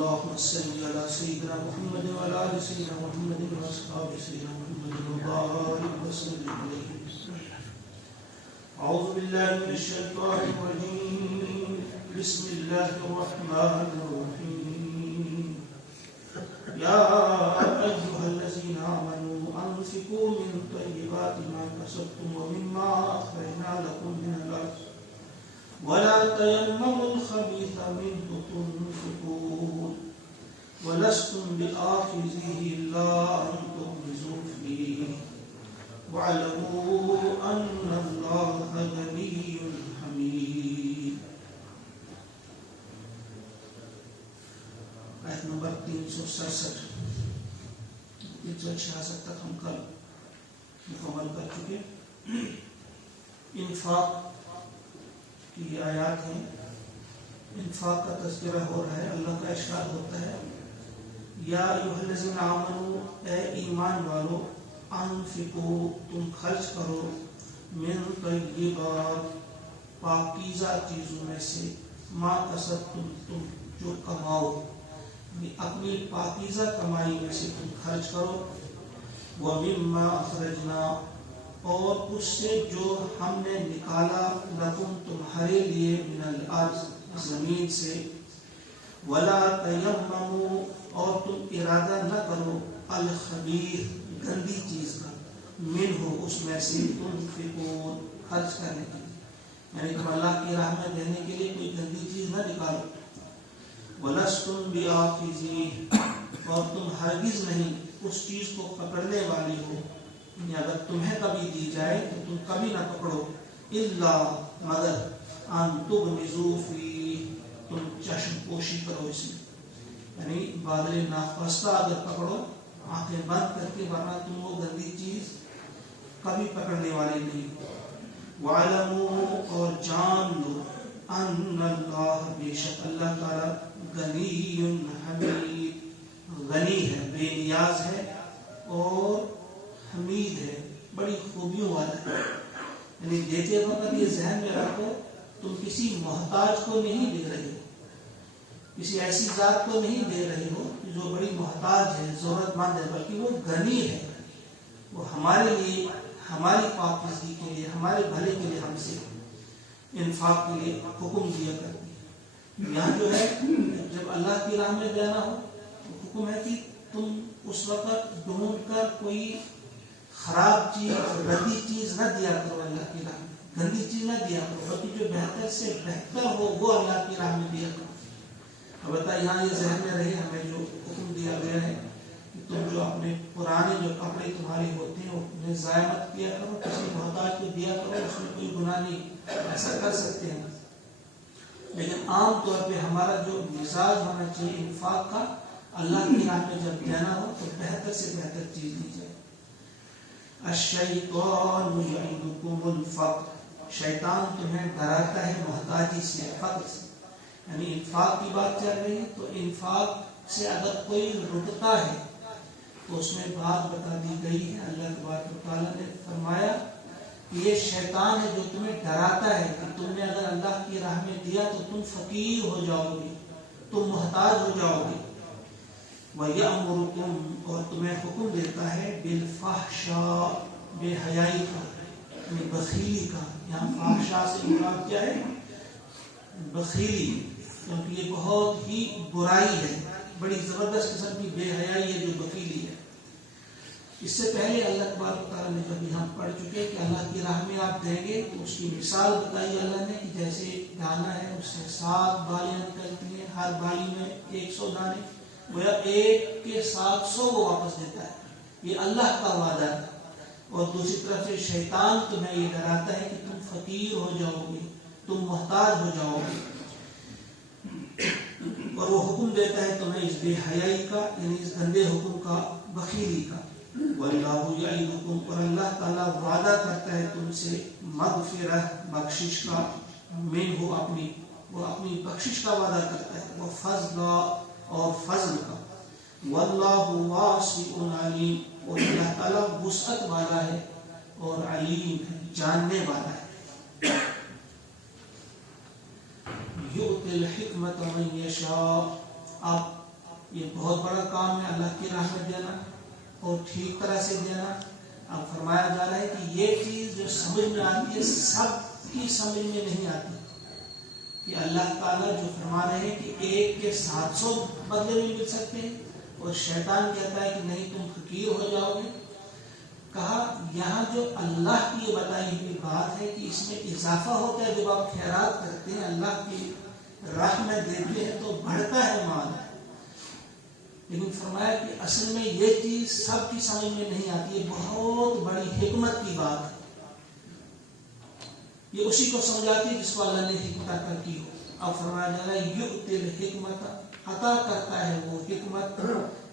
اللهم صل على سيدنا محمد وعلى آل سيدنا محمد وأصحاب سيدنا محمد وبارك وسلم عليه. أعوذ بالله من الشيطان الرجيم. بسم الله الرحمن الرحيم. يا أيها الذين آمنوا أنفقوا من طيبات ما كسبتم ومما أخرجنا لكم من الأرض ولا تيمموا الخبيث منه تنفقون ولستم بآخذه إلا أن تغمزوا فيه واعلموا أن الله غني حميد. آیت نمبر 366 تک ہم کل مکمل کر چکے. انفاق کی یہ آیات ہیں. انفاق کا تذکرہ ہو رہا ہے. اللہ کا ارشاد ہوتا ہے یا ایھا الذین آمنوا، اے ایمان والو، انفقوا، تم خرچ کرو، من طیبات، پاکیزہ چیزوں میں سے، ما کسبتم، تم جو کماؤ، اپنی پاکیزہ کمائی میں سے تم خرچ کرو، ومما اخرجنا، اور اس سے جو ہم نے نکالا، لکم تمہارے لیے، من الارض، زمین سے، ولا تیمموا، اور تم ارادہ نہ کرو، الخبیث، گندی چیز کا، منہ، اس میں سے، تنفقون، خرچ کرنے کے لیے، یعنی تم اللہ کی راہ میں دینے کے لیے کوئی گندی چیز نہ نکالو. وَلَسْتُمْ بِآخِذِيهِ، اور تم ہرگز نہیں اس چیز کو پکڑنے والی ہو، یعنی اگر تمہیں کبھی دی جائے تو تم کبھی نہ پکڑو، الا، مگر، ان تغمزوا فیہ، تم چشم پوشی کرو اس میں، یعنی بادل ناخواستہ اگر پکڑو، آنکھیں بند کر کے، ورنہ تم وہ گندی چیز کبھی پکڑنے والی نہیں. وَعَلَمُوا، اور جان لو، ان اللہ، بے شک اللہ تعالی، غنی حمید، غنی ہے، بے نیاز ہے، اور حمید ہے، بڑی خوبیوں والا ہے. یعنی دیتے وقت یہ ذہن میں رکھو، تم کسی محتاج کو نہیں دے رہے ہو، کسی ایسی ذات کو نہیں دے رہے ہو جو بڑی محتاج ہے، ضرورت مند ہے، بلکہ وہ غنی ہے. وہ ہمارے لیے، ہماری پاکیزگی کے لیے، ہمارے بھلے کے لیے ہم سے انفاق کے لیے حکم دیا کرتی ہے. یہاں جو ہے جب اللہ کی راہ میں دینا ہو تو حکم ہے کہ تم اس وقت ڈھونڈ کر کوئی خراب چیز، گندی چیز نہ دیا کرو اللہ کی راہ میں، گندی چیز نہ دیا کرو، بلکہ جو بہتر سے بہتر ہو وہ اللہ کی راہ میں دیا کرو. البتہ یہاں یہ ذہن میں رہے، ہمیں جو حکم دیا گیا ہے کہ تم جو اپنے پرانے جو کپڑے تمہارے ہوتے ہیں انہیں ضائع مت کیا کرو، کسی محتاج کو دیا کرو، اس میں کوئی گناہ نہیں، ایسا کر سکتے ہیں. لیکن عام طور پہ ہمارا جو مزاج ہونا چاہیے انفاق کا، اللہ کی راہ میں جب دینا ہو تو بہتر سے بہتر چیز دی جائے. الشیطان یعدکم الفقر، شیطان تمہیں ڈراتا ہے محتاجی سے، فقر سے. یعنی انفاق کی بات چل رہی ہے تو انفاق سے اگر کوئی رکتا ہے تو اس میں بات بتا دی گئی ہے. اللہ تبارک و تعالیٰ نے فرمایا یہ شیطان ہے جو تمہیں ڈراتا ہے کہ تم نے اگر اللہ کی راہ میں دیا تو تم فقیر ہو جاؤ گے، تم محتاج ہو جاؤ گے. وَيَأْمُرُكُمْ، اور تمہیں حکم دیتا ہے، بِالْفَحْشَاءِ، بے حیائی کا، یعنی بخیلی کا. یہاں فحشاء سے مراد کیا ہے؟ بخیلی، کیونکہ یہ بہت ہی برائی ہے، بڑی زبردست قسم کی بے حیائی ہے جو بخیلی ہے. اس سے پہلے اللہ تبارک و تعالیٰ نے کبھی ہم پڑھ چکے کہ اللہ کی راہ میں آپ دیں گے تو اس کی مثال بتائی اللہ نے کہ جیسے دانا ہے، اس سے 7 بالیاں نکلتی ہیں، ہر بالی میں 100 دانے، گویا ایک کے 700 وہ واپس دیتا ہے. یہ اللہ کا وعدہ ہے. اور دوسری طرف سے شیطان تمہیں یہ ڈراتا ہے کہ تم فقیر ہو جاؤ گے، تم محتاج ہو جاؤ گے، اور وہ حکم دیتا ہے تمہیں اس بے حیائی کا، یعنی اس گندے حکم کا، بخیلی کا. واللہ یعدکم، اور اللہ تعالیٰ وعدہ کرتا ہے تم سے، مغفرہ، بخشش کا، منہ، وہ اپنی بخشش کا وعدہ کرتا ہے، وہ فضل، اور فضل کا. واللہ واسع علیم، اور اللہ تعالیٰ وسعت والا ہے اور علیم ہے، جاننے والا ہے. یؤتی الحکمت من یشاء، آپ یہ بہت بڑا کام ہے اللہ کی راہ میں دینا اور ٹھیک طرح سے دینا. اب فرمایا جا رہا ہے کہ یہ چیز جو سمجھ میں آتی ہے سب کی سمجھ میں نہیں آتی کہ اللہ تعالیٰ جو فرما رہے ہیں کہ ایک کے 700 بدلے بھی مل سکتے ہیں اور شیطان کہتا ہے کہ نہیں تم فقیر ہو جاؤ گے. کہا یہاں جو اللہ کی یہ بتائی ہوئی بات ہے کہ اس میں اضافہ ہوتا ہے. جب آپ خیرات کرتے ہیں اللہ کی راہ میں دیتے ہیں تو بڑھتا ہے مال. لیکن فرمایا کہ اصل میں یہ چیز سب کی سمجھ میں نہیں آتی. یہ بہت بڑی حکمت کی بات ہے. یہ اسی کو سمجھاتی ہے جس کو اللہ نے حکمت عطا کی ہو. اب فرمایا جا رہا ہے یؤتی الحکمت، عطا کرتا ہے وہ حکمت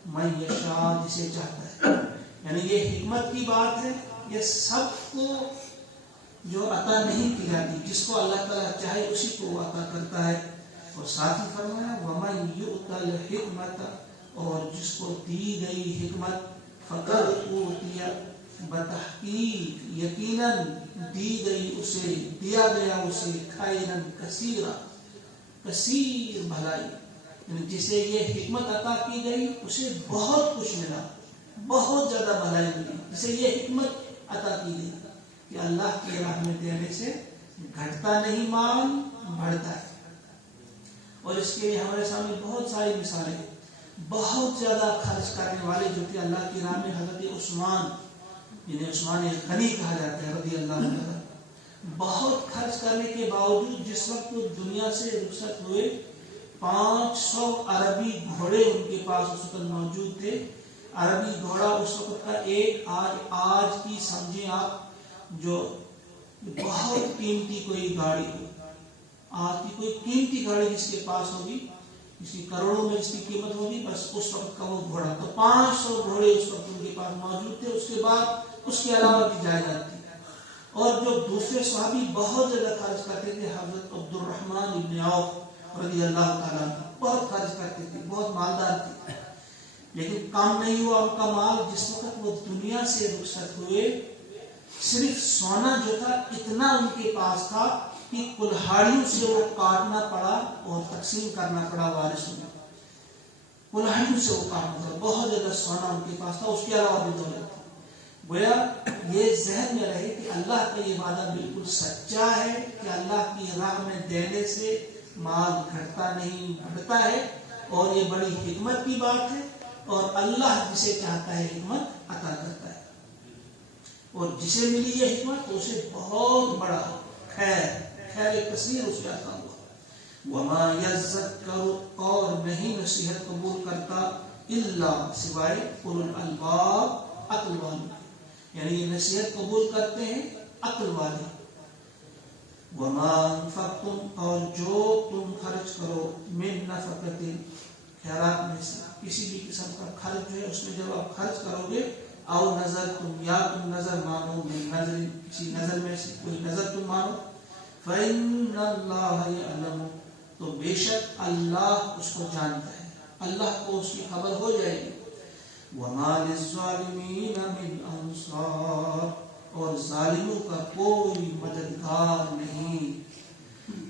من یشاء، جسے چاہتا ہے. یعنی یہ حکمت کی بات ہے، یہ سب کو جو عطا نہیں کی جاتی، جس کو اللہ تعالیٰ چاہے اسی کو وہ عطا کرتا ہے. اور ساتھ ہی فرمایا ومن یؤت الحکمت، اور جس کو دی گئی حکمت فقد اوتی، بتحقیق یقیناً دی گئی اسے، دیا گیا اسے خیرا کثیرا، کثیر بھلائی. یعنی جسے یہ حکمت عطا کی گئی اسے بہت کچھ ملا، بہت زیادہ بھلائی ملی. جسے یہ حکمت عطا کی گئی کہ اللہ کی راہ میں دینے سے گھٹتا نہیں مال، بڑھتا ہے. اور اس کے لیے ہمارے سامنے بہت ساری مثالیں ہیں. بہت زیادہ خرچ کرنے والے جو کہ اللہ کی راہ میں حضرت عثمان، جنہیں عثمان غنی کہا جاتا ہے رضی اللہ عنہ، بہت خرچ کرنے کے باوجود جس وقت وہ دنیا سے رخصت ہوئے 500 عربی گھوڑے ان کے پاس اس وقت موجود تھے. عربی گھوڑا اس وقت کا ایک آج کی سمجھیں آپ جو بہت قیمتی کوئی گاڑی ہو، آج کی کوئی قیمتی گاڑی جس کے پاس ہوگی، جس کی کروڑوں میں جس کی قیمت ہوگی، بس اس وقت کا وہ گھوڑا. تو 500 گھوڑے اس وقت ان کے پاس موجود تھے. اس کے بعد اس کے علاوہ کی جائیداد تھی. اور جو دوسرے صحابی بہت زیادہ خرچ کرتے تھے، حضرت عبد الرحمن ابن عوف رضی اللہ تعالیٰ عنہ بہت خرچ کرتے تھے، بہت مالدار تھے. لیکن کام نہیں ہوا ان کا مال. جس وقت وہ دنیا سے رخصت ہوئے صرف سونا جو تھا اتنا ان کے پاس تھا کہ کلہاڑیوں سے وہ کاٹنا پڑا اور تقسیم کرنا پڑا وارثوں میں. کلہاڑیوں سے وہ کاٹنا پڑا. بہت زیادہ سونا ان کے پاس تھا، اس کے علاوہ بھی دولت تھی. گویا یہ ذہن میں رہے کہ اللہ کا یہ وعدہ بالکل سچا ہے کہ اللہ کی راہ میں دینے سے مال گھٹتا نہیں، بڑھتا ہے. اور یہ بڑی حکمت کی بات ہے. اور اللہ جسے چاہتا ہے حکمت عطا کرتا ہے. اور جسے ملی یہ حکمت تو اسے بہت بڑا خیر کثیر اس کا عطا ہوا. وما یذکر، اور نہیں نصیحت قبول کرتا الا سوائے اولو الالباب، عقل والے. یعنی یہ نصیحت قبول کرتے ہیں عقل والے. وما انفقتم، اور جو تم خرچ کرو، من نفقۃ، خیرات میں سے کسی بھی قسم کا خرچ جو ہے اس میں جب آپ خرچ کرو گے، او نظر تم، یا تم نظر مانو، من نظر، کسی نظر میں سے کوئی نظر تم مانو، فإن اللہ یعلم، تو بے شک اللہ اس کو جانتا ہے، اللہ کو اس کی خبر ہو جائے گی. وما للظالمین من انصار، اور ظالموں کا کوئی مددگار نہیں.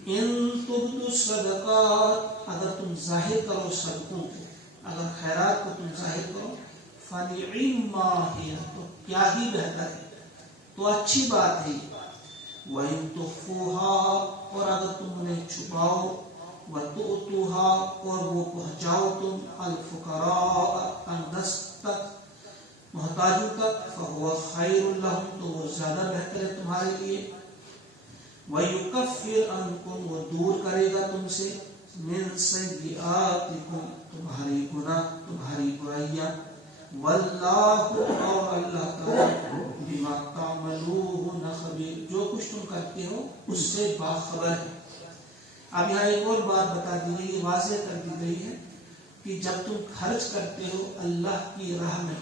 ان تبدوا الصدقات، اگر تم ظاہر کرو صدقوں کو، اگر خیرات کو تم ظاہر کرو، فنعما ہی، تو کیا ہی بہتر ہے، تو اچھی بات ہے. وَإِن تُخْفُوهَا، اور اگر تم انہیں چھپاؤ، وَتُؤْتُوهَا، اور وہ پہنچاؤ تم، الفقراء، تنگدست تک، محتاجوں تک، فَهُوَ خَيْرٌ لَهُمْ، تو وہ زیادہ بہتر ہے تمہارے لیے. وَيُكَفِّرْ عَنْكُمْ، وہ دور کرے گا تم سے، مِنْ سَيِّئَاتِكُمْ، تمہاری گناہ، تمہاری برائیاں. وَاللَّهُ، اور اللہ تعالیٰ، بِمَا تَعْمَلُونَ خَبِيرٌ، جو کچھ تم کرتے ہو اس سے باخبر ہے. اب یہاں ایک اور بات بتا دی گئی، واضح کر دی گئی ہے کہ جب تم خرچ کرتے ہو اللہ کی راہ میں،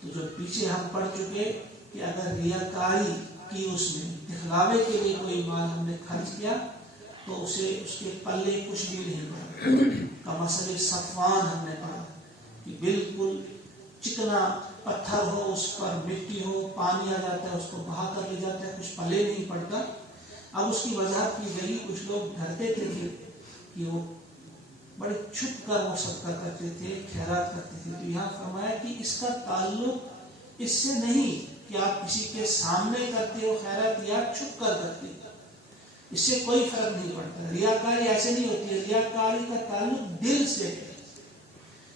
تو جو پیچھے ہم پڑھ چکے کہ اگر ریاکاری کی، اس میں دکھلاوے کے لیے کوئی مال ہم نے خرچ کیا تو اسے اس کے پلے کچھ بھی نہیں پڑا. کمثل صفوان ہم نے پڑھا کہ بالکل چکنا پتھر ہو، اس پر مٹی ہو، پانی آ جاتا ہے اس کو بہا کر لے جاتا ہے، کچھ پلے نہیں پڑتا. اب اس کی وضاحت کی گئی. کچھ لوگ ڈرتے تھے کہ وہ بڑے چھپ کر وہ صدقہ کرتے تھے، خیرات کرتے تھے. تو یہاں فرمایا کہ اس کا تعلق اس سے نہیں کہ آپ کسی کے سامنے کرتے ہو خیرات یا چھپ کر کرتے ہو، اس سے کوئی فرق نہیں پڑتا. ریاکاری ایسے نہیں ہوتی ہے، ریاکاری کا تعلق دل سے ہے.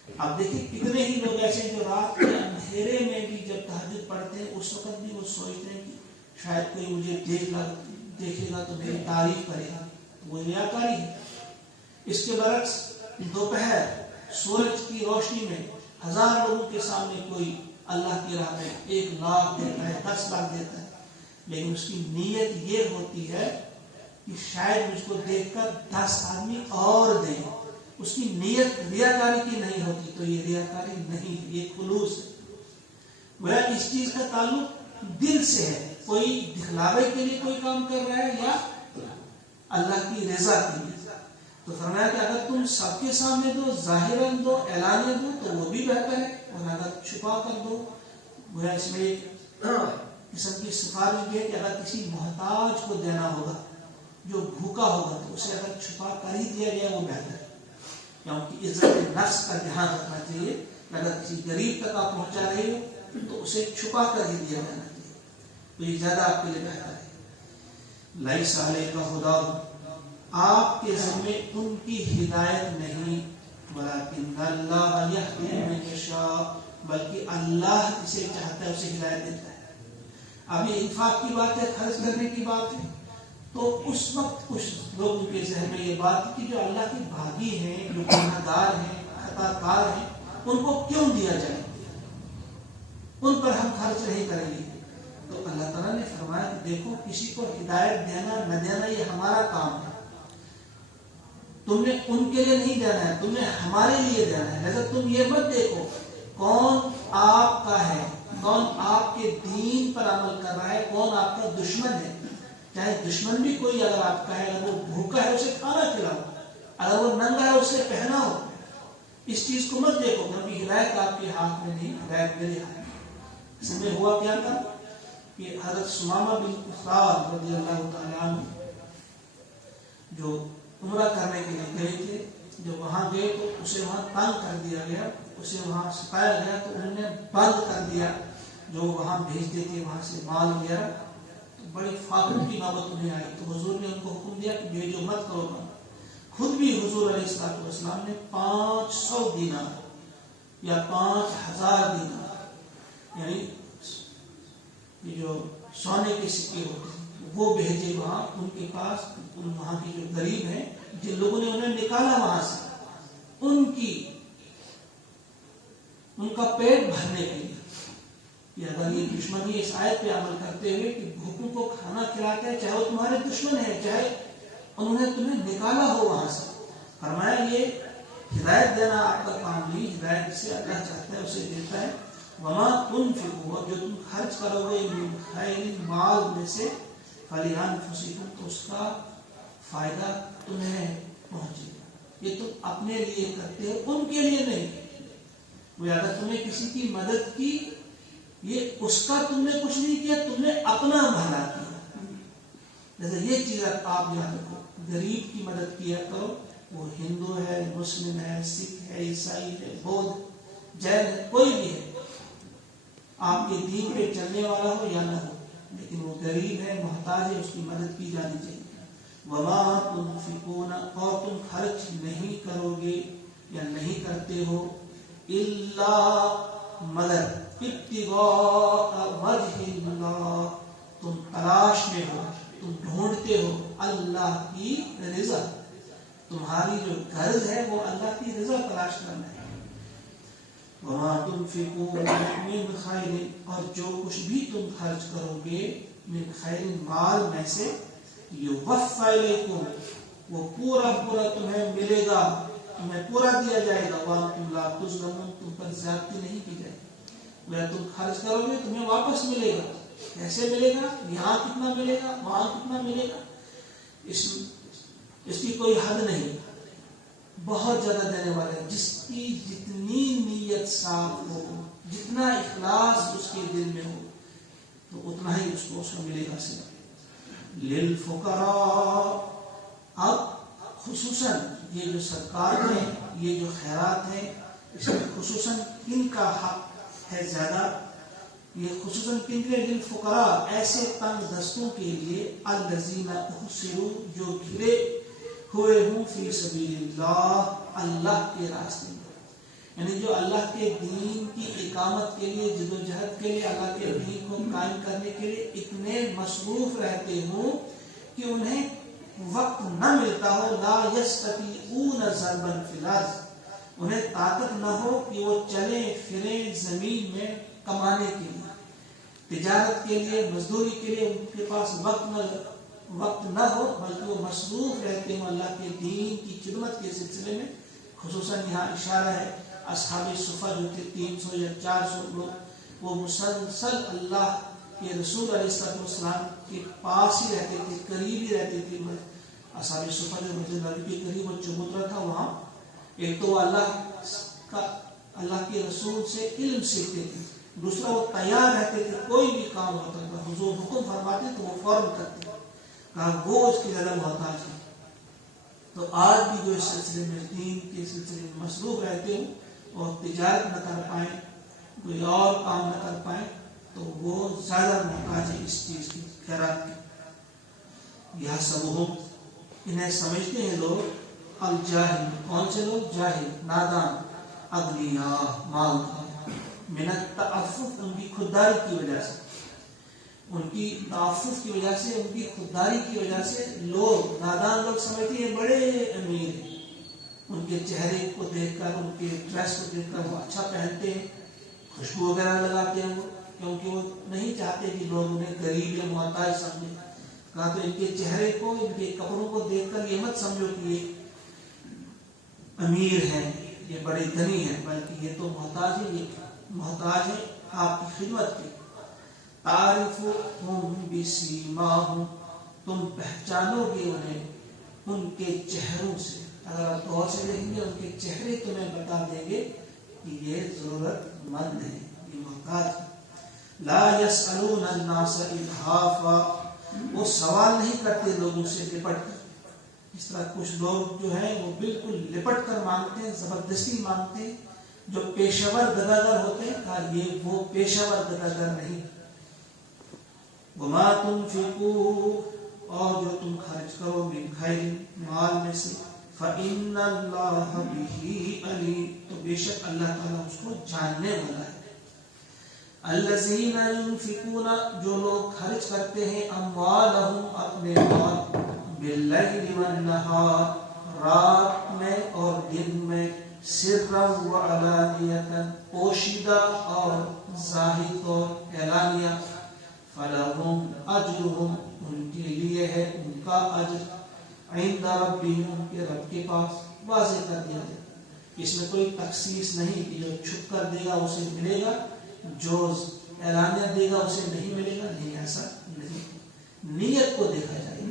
آپ دیکھیں کتنے ہی لوگ ایسے جو رات کے اندھیرے میں بھی جب تہجد پڑھتے ہیں اس وقت بھی وہ سوچتے ہیں کہ شاید کوئی مجھے دیکھے گا تو میری تعریف کرے گا، وہ ریاکاری ہے. اس کے برعکس دوپہر سورج کی روشنی میں 1000 لوگوں کے سامنے کوئی اللہ کی راہ میں 1 لاکھ دیتا ہے، 10 لاکھ دیتا ہے، لیکن اس کی نیت یہ ہوتی ہے کہ شاید مجھ کو دیکھ کر 10 آدمی اور دیں. اس کی نیت ریاکاری کی نہیں ہوتی، تو یہ ریاکاری نہیں ہے، یہ خلوص ہے. وہ اس چیز کا تعلق دل سے ہے، کوئی دکھلاوے کے لیے کوئی کام کر رہا ہے یا اللہ کی رضا کے لیے. تو فرمایا کہ اگر تم سب کے سامنے دو، ظاہراً دو، اعلانیہ دو تو وہ بھی بہتر ہے، اور اگر چھپا کر دو. وہ اس میں ایک قسم کی سفارش بھی ہے کہ اگر کسی محتاج کو دینا ہوگا جو بھوکا ہوگا تو اسے اگر چھپا کر ہی دیا جائے وہ بہتر ہے، کیونکہ عزت نفس کا دھیان رکھنا چاہیے. اگر کسی غریب تک آپ پہنچا رہے ہو تو اسے چھپا کر ہی دیا جانا چاہیے، تو یہ زیادہ آپ کے لیے بہتر ہے. لیس علیک ہداہم، آپ کے ذمے ان کی ہدایت نہیں، ولکن اللہ یہدی من یشاء، بلکہ اللہ جسے چاہتا ہے اسے ہدایت دیتا ہے. اب یہ انفاق کی بات ہے، خرچ کرنے کی بات ہے، تو اس وقت کچھ لوگوں کے ذہن میں یہ بات کہ جو اللہ کے بھاگی ہیں، جو گناہ گار ہیں، خطا کار ہیں، ان کو کیوں دیا جائے، ان پر ہم خرچ نہیں کریں گے. تو اللہ تعالیٰ نے فرمایا کہ دیکھو کسی کو ہدایت دینا نہ دینا یہ ہمارا کام ہے، تم نے ان کے لیے نہیں دینا ہے، تم نے ہمارے لیے دینا ہے. لہذا تم یہ مت دیکھو کون آپ کا ہے، کون آپ کے دین پر عمل کر رہا ہے، کون آپ کا دشمن ہے. چاہے دشمن بھی کوئی اگر آپ کا ہے، اگر وہ بھوکا ہے اسے کھانا کھلاؤ، اگر وہ ننگا ہے اسے پہناؤ. اس چیز کو مت دیکھو، کیونکہ ہدایت آپ کے ہاتھ میں نہیں، ہدایت میرے ہاتھ میں. اس میں ہوا کیا تھا کہ حضرت سمامہ بن اسال رضی اللہ تعالیٰ عنہ جو عمرہ کرنے کے لیے گئے تھے، جب وہاں گئے تو اسے وہاں تنگ کر دیا گیا، اسے وہاں ستایا گیا، تو انہوں نے بند کر دیا جو وہاں بھیجتے تھے وہاں سے مال وغیرہ. تو بڑی فاقوں کی نوبت انہیں آئی، تو حضور نے ان کو حکم دیا کہ بھیجو مت کرو. خود بھی حضور علیہ السلام نے 500 دینار یا 5000 دینار، یعنی یہ جو سونے کے سکے ہوتے ہیں وہ بھیجے وہاں ان کے پاس. وہاں کے جو غریب ہیں جن لوگوں نے انہیں نکالا وہاں سے، ان کا پیٹ بھرنے کے لیے کہ اگر یہ دشمن اس آیت پہ عمل کرتے ہوئے کہ بھوکوں کو کھانا کھلاتے ہیں، چاہے وہ تمہارے دشمن ہیں، چاہے انہوں نے تمہیں نکالا ہو وہاں سے. فرمایا یہ ہدایت دینا آپ کا کام نہیں، ہدایت سے اللہ چاہتا ہے اسے دیتا ہے. وما تنفقوا، جو تم خرچ کرو گے من خیر مال میں سے، فلانفسکم، تو اس کا فائدہ تمہیں پہنچے گا. یہ تم اپنے لیے کرتے ہو، ان کے لیے نہیں. وہ اگر تمہیں کسی کی مدد کی، یہ اس کا تم نے کچھ نہیں کیا، تم نے اپنا بھلا کیا. جیسے یہ چیز آپ یاد رکھو، غریب کی مدد کیا کرو، وہ ہندو ہے، مسلم ہے، سکھ ہے، عیسائی ہے، بودھ، جین ہے، کوئی بھی ہے، آپ کے دین پہ چلنے والا ہو یا نہ ہو، لیکن وہ غریب ہے، محتاج ہے، اس کی مدد کی جانی چاہیے. وما تنفقون، اور تم خرچ نہیں کرو گے یا نہیں کرتے ہو، الا مگر ابتغاء وجہ اللہ، تم تلاش میں ہو، تم ڈھونڈتے ہو اللہ کی رضا. تمہاری جو غرض ہے وہ اللہ کی رضا تلاش کرنا ہے. وما تنفقون من خیر، اور جو کچھ بھی تم خرچ کرو گے من خیر مال میں سے، یوفی الیکم، وہ پورا تمہیں ملے گا، تمہیں پورا دیا جائے گا. وانتم لا تظلمون، تم پر زیادتی نہیں کی جائے گی. تم خرچ کرو گے تمہیں واپس ملے گا. کیسے ملے گا؟ یہاں کتنا ملے گا، وہاں کتنا ملے گا، اس کی کوئی حد نہیں. بہت زیادہ دینے والا ہے، جس کی جتنی نیت صاف ہو، جتنا اخلاص اس کے دل میں ہو، تو اتنا ہی اس کو ملے گا. صرف للفقراء، اب خصوصاً یہ جو صدقات ہیں، یہ جو خیرات ہیں، اس میں خصوصاً کن کا حق ہے زیادہ؟ یہ خصوصاً کن کے لیے؟ للفقراء، ایسے تنگ دستوں کے لیے، الذین احصروا، جو گھرے ہوئے ہوں، فی سبیل اللہ، اللہ کے راستے میں، یعنی جو اللہ کے دین کی اقامت کے لیے، جدوجہد کے لیے، اللہ کے دین کو قائم کرنے کے لیے اتنے مصروف رہتے ہوں کہ انہیں وقت نہ ملتا ہو، لا یستطیعون ضربا فی الارض، انہیں طاقت نہ ہو کہ وہ چلیں پھریں زمین میں کمانے کے لیے، تجارت کے لیے، مزدوری کے لیے ان کے پاس وقت نہ ہو، بلکہ وہ مصروف رہتے ہیں اللہ کے دین کی خدمت کے سلسلے میں۔ خصوصاً یہاں اشارہ ہے اصحاب صفہ جو تھے 300 یا 400 لوگ، وہ مسلسل اللہ کے رسول علیہ السلام کے پاس ہی رہتے تھے، قریب ہی رہتے تھے۔ اصحاب صفہ جو مسجد نبوی کے قریب وہ چبوترا تھا، وہاں ایک تو اللہ کے رسول سے علم سیکھتے تھے، دوسرا وہ تیار رہتے تھے، کوئی بھی کام ہوتا تھا حضور حکم فرماتے تو وہ فوراً کرتے، کہا وہ اس کی زیادہ محتاج ہے۔ تو آج بھی جو اس سلسلے میں دین کے سلسلے میں مصروف رہتے ہوں اور تجارت نہ کر پائیں، کوئی اور کام نہ کر پائیں، تو وہ زیادہ محتاج ہے اس چیز کی، خیرات کی۔ یحسبہم، انہیں سمجھتے ہیں لوگ، الجاہل، کون سے لوگ؟ جاہل، نادان، اغنیاء، مالدار، من التعفف، ان کی خودداری کی وجہ سے، ان کی تعفف کی وجہ سے، ان کی خودداری کی وجہ سے لوگ، نادان لوگ سمجھتے ہیں بڑے امیر ہیں، ان کے چہرے کو دیکھ کر، ان کے ڈریس کو دیکھ کر وہ اچھا پہنتے ہیں، خوشبو وغیرہ لگاتے ہیں وہ، کیونکہ وہ نہیں چاہتے کہ لوگ انہیں غریب یا محتاج سمجھیں۔ کہا تو ان کے چہرے کو، ان کے کپڑوں کو دیکھ کر یہ مت سمجھو کہ یہ امیر ہیں، یہ بڑے دھنی ہیں، بلکہ یہ تو محتاج ہے، یہ محتاج ہے آپ کی خدمت کے۔ تعرفہم بسیماہم، تم پہچانو گے انہیں ان کے چہروں سے، اگر آپ غور سے دیکھیں گے ان کے چہرے تمہیں بتا دیں گے کہ یہ ضرورت مند ہے، یہ محتاج ہے۔ لا یسألون الناس الحافا، وہ سوال نہیں کرتے لوگوں سے لپٹ کر۔ اس طرح کچھ لوگ جو ہیں وہ بالکل لپٹ کر مانگتے ہیں، زبردستی مانگتے ہیں، جو پیشور گداگر ہوتے ہیں، کہا یہ وہ پیشور گداگر نہیں۔ وما تنفقوا، اور جو تم خرچ کرو، من خیر، مال میں سے، فإن اللہ بہ علیم، تو بے شک اللہ تعالیٰ اس کو جاننے والا ہے۔ الذین ينفقون، جو لوگ خرچ کرتے ہیں، اموالہم، اپنے مال، باللیل والنہار، رات میں اور دن میں، سرا وعلانیۃ، پوشیدہ اور ظاہر طور، اعلانیہ، فلہم اجرہم، ان کے لیے ہے ان کا اجر، عند ربہم، ان کے رب کے پاس، واضح کر دیا جائے۔ اس میں کوئی تخصیص نہیں کہ جو چھپ کر دے گا اسے ملے گا، جو اعلانیہ دے گا اسے نہیں ملے گا، نہیں، ایسا نہیں، نیت کو دیکھا جائے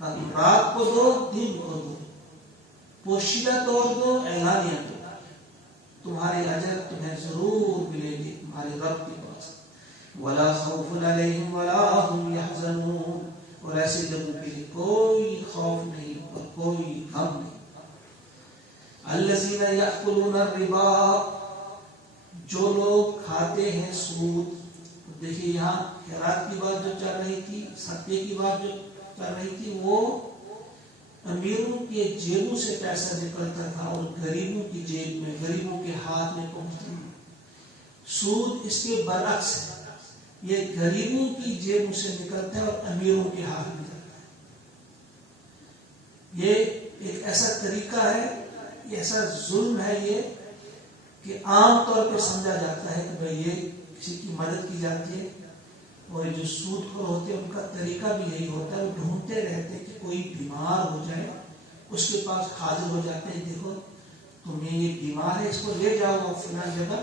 گا، رات کو دو، دن کو دو، پوشیدہ طور دو، اعلانیہ دو، تمہارے اجر تمہیں ضرور ملے گی تمہارے رب کے پاس۔ ولا خوف علیہم ولا هم يحزنون، اور ایسے لوگوں کے لیے کوئی خوف نہیں اور کوئی غم نہیں۔ الذین یأکلون الربا، جو لوگ کھاتے ہیں سود۔ دیکھیے یہاں خیرات کی بات جو چل رہی تھی، صدقے کی بات جو چل رہی تھی، وہ امیروں کے جیبوں سے پیسہ نکلتا تھا اور غریبوں کی جیب میں، غریبوں کے ہاتھ میں پہنچتا تھا۔ سود اس کے برعکس ہے، یہ غریبوں کی جیبوں سے نکلتا ہے اور امیروں کے ہاتھ میں جاتا ہے۔ یہ ایک ایسا طریقہ ہے، یہ ایسا ظلم ہے یہ، کہ عام طور پہ سمجھا جاتا ہے کہ بھئی یہ کسی کی مدد کی جاتی ہے، اور جو سود خور ہوتے ہیں ان کا طریقہ بھی یہی ہوتا ہے، وہ ڈھونڈتے رہتے ہیں کہ کوئی بیمار ہو جائے، اس کے پاس حاضر ہو جاتے ہیں، دیکھو تمہیں یہ بیمار ہے، اس کو لے جاؤ فلاں جگہ،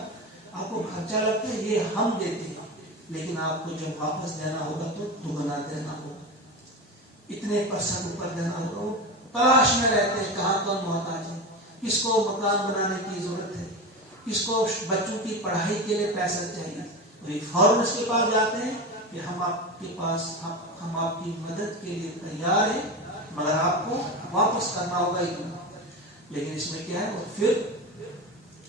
آپ کو خرچہ لگتا ہے، یہ ہم دیتے ہیں، لیکن آپ کو جب واپس دینا ہوگا تو دوگنا دینا ہوگا، اتنے % اوپر دینا ہوگا۔ وہ تلاش میں رہتے ہیں کہاں کون محتاج ہے، کس کو مکان بنانے کی ضرورت ہے، کس کو بچوں کی پڑھائی کے لیے پیسہ چاہیے، وہ فوراً اس کے پاس جاتے ہیں کہ ہم آپ کے پاس، ہم آپ کی مدد کے لیے تیار ہیں، مگر آپ کو واپس کرنا ہوگا اتنا. لیکن اس میں کیا ہے, اور پھر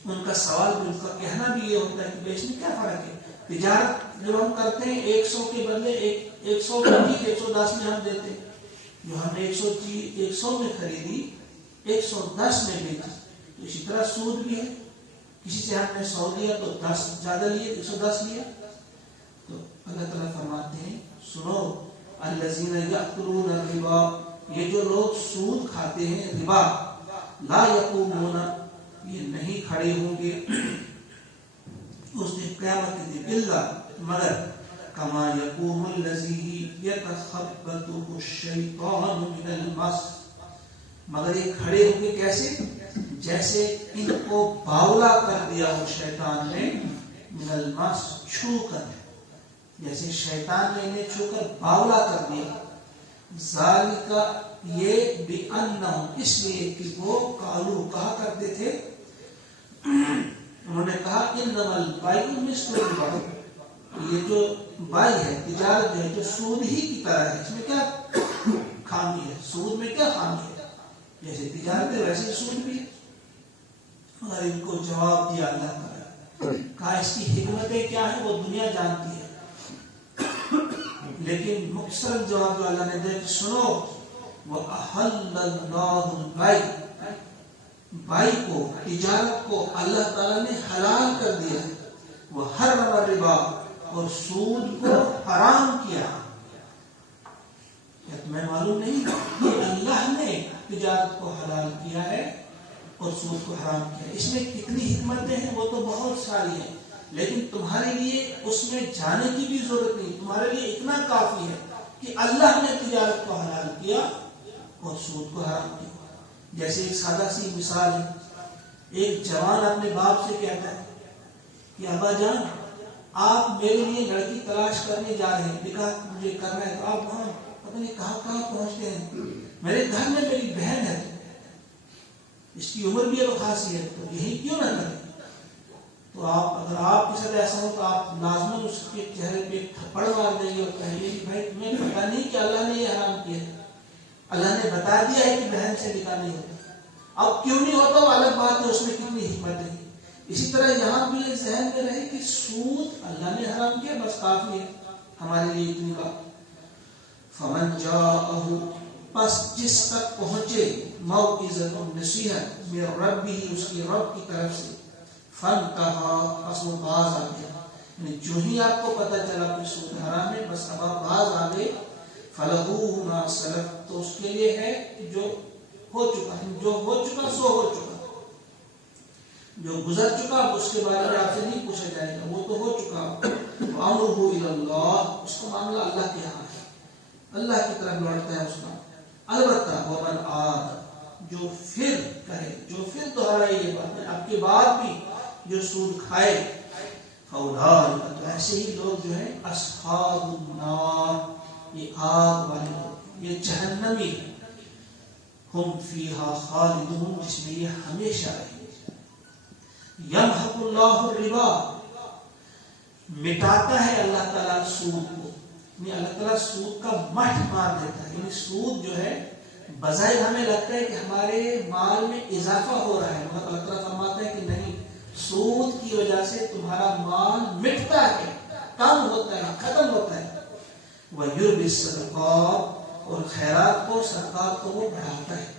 ان کا سوال بھی, ان کا کہنا بھی یہ ہوتا ہے کہ بیچ میں کیا فرق ہے. تجارت جب ہم کرتے ہیں 100 کے بدلے 100 کی چیز 110 میں ہم دیتے ہیں. جو ہم نے 100 میں خریدی 110 میں بیچی. تو اسی طرح سود بھی ہے, کسی سے ہم نے 100 لیا تو 10 زیادہ لیے, 110 لیا. تو اللہ تعالیٰ فرماتے ہیں سنو, الذین یأکلون الربا, یہ جو لوگ سود کھاتے ہیں ربا, لا یقومون, یہ نہیں کھڑے ہوں گے اس دن قیامت کے دن, الا مگر کما یقوم الذی یتخبطہ الشیطان من المس, مگر یہ کھڑے ہوں گے کیسے, جیسے ان کو باولا کر دیا ہو شیطان نے, من المس, چھو کر, جیسے شیطان نے انہیں چھو کر باولا کر دیا. ذالک, یہ بأنہم, اس لیے کہ وہ قالو, کہا کرتے تھے, انہوں نے کہا انما البیع مثل الربا, یہ جو بائی ہے, تجارت جو ہے, جو سود ہی کی طرح ہے. اس میں کیا خامی ہے, سود میں کیا خامی ہے, جیسے تجارت ہے ویسے سود بھی ہے. مگر ان کو جواب دیا اللہ تعالیٰ, کہا اس کی حکمتیں کیا ہیں وہ دنیا جانتی ہے, لیکن مختصر جواب جو اللہ نے دیا کہ سنو, وَأَحَلَّ اللَّهُ الْبَيْعَ, بائی کو, تجارت کو اللہ تعالیٰ نے حلال کر دیا, وَحَرَّمَ الرِّبَا, اور سود کو حرام کیا. کیا تمہیں معلوم نہیں کہ اللہ نے تجارت کو حلال کیا ہے اور سود کو حرام کیا. اس میں کتنی حکمتیں ہیں وہ تو بہت ساری ہیں, لیکن تمہارے لیے اس میں جانے کی بھی ضرورت نہیں. تمہارے لیے اتنا کافی ہے کہ اللہ نے تجارت کو حلال کیا اور سود کو حرام کیا. جیسے ایک سادہ سی مثال ہے, ایک جوان اپنے باپ سے کہتا ہے کہ ابا جان آپ میرے لیے لڑکی تلاش کرنے جا رہے ہیں, نکاح مجھے کرنا ہے, تو آپ وہاں پتہ نہیں کہاں پہنچتے ہیں, میرے گھر میں میری بہن ہے, اس کی عمر بھی اب خاصی ہے, تو یہی کیوں نہ کریں. تو آپ, اگر آپ کے ساتھ ایسا ہو تو آپ لازماً اس کے چہرے پہ ایک تھپڑ مار دیں گے اور کہیں گے کہ بھائی تمہیں پتہ نہیں کہ اللہ نے یہ حرام کیا ہے, اللہ نے بتا دیا ہے کہ بہن سے نکاح نہیں ہوتا. اب کیوں نہیں ہوتا وہ الگ بات ہے, اس میں کتنی حکمت ہے. اسی طرح یہاں بھی یہ ذہن میں رہے کہ سود اللہ نے حرام کیا, بس کافی ہے ہمارے لیے اتنی بات. فمن جاءہ, پس جس تک پہنچے, موعظۃ, نصیحت, من ربہ, اس کی رب کی طرف سے, فانتہا, پس وہ باز آ گیا. یعنی جو ہی آپ کو پتہ چلا کہ سود حرام ہے, بس اب آپ باز آ گئے. فلہو ما سلف, تو اس کے لیے ہے جو ہو چکا, جو ہو چکا سو ہو چکا, جو گزر چکا اس کے بارے میں آپ سے نہیں پوچھا جائے گا, وہ تو ہو چکا. وامرہ الی اللہ, اس کا معاملہ اللہ کے یہاں ہے, اللہ کی طرف لوٹتا ہے اس کا. البتہ ومن عاد, جو پھر کہے, جو پھر دوہرائے یہ بات ہے اب کے بعد بھی جو سود کھائے, فاولئک, تو ایسے ہی لوگ جو ہیں اصحاب النار, یہ آگ والے لوگ, یہ جہنمی ہیں. ہم فیہا خالدون, جس میں یہ ہمیشہ رہیں گے. یمحق اللہ الربا, مٹاتا ہے اللہ تعالیٰ سود کو, یعنی اللہ تعالیٰ سود کا مٹھ مار دیتا ہے. یعنی سود جو ہے بظاہر ہمیں لگتا ہے کہ ہمارے مال میں اضافہ ہو رہا ہے, مگر اللہ تعالیٰ فرماتا ہے کہ نہیں, سود کی وجہ سے تمہارا مال مٹتا ہے, کم ہوتا ہے, ختم ہوتا ہے. وَيُرْبِ الصَّدَقَاتِ, اور خیرات کو, صدقات کو وہ بڑھاتا ہے.